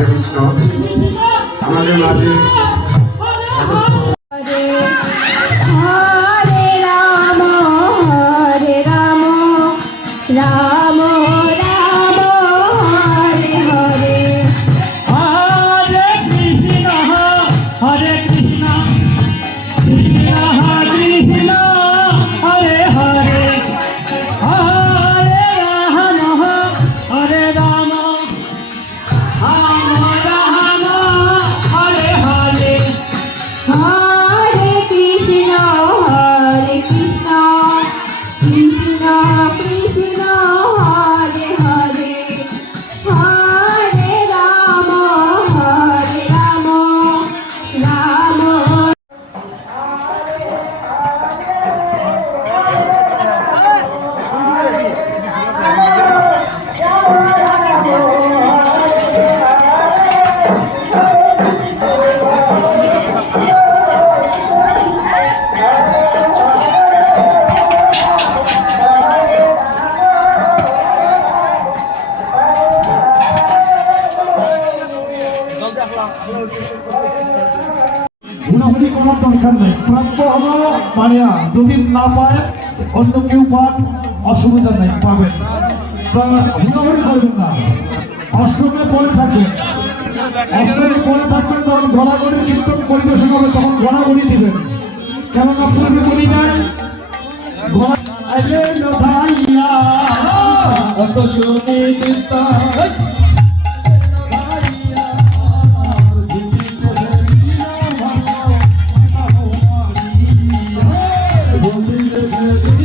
হরে কৃষ্ণ আমাদের মাঝে হুড়াহুড়ি করার দরকার নেই। প্রাপ্য হলো মানিয়া, যদি না পায় অন্য কেউ পান, অসুবিধা নেই, পাবেন। হুড়াহুড়ি করবেন না, অষ্টমে পড়ে থাকবেন, অষ্টমে পড়ে থাকবেন। তখন গড়াগড়ি কীর্তন পরিবেশন হবে, তখন গড়াগড়ি দিবেন। কেননা পূর্বে বলি নাই অত সুমিতা Thank you.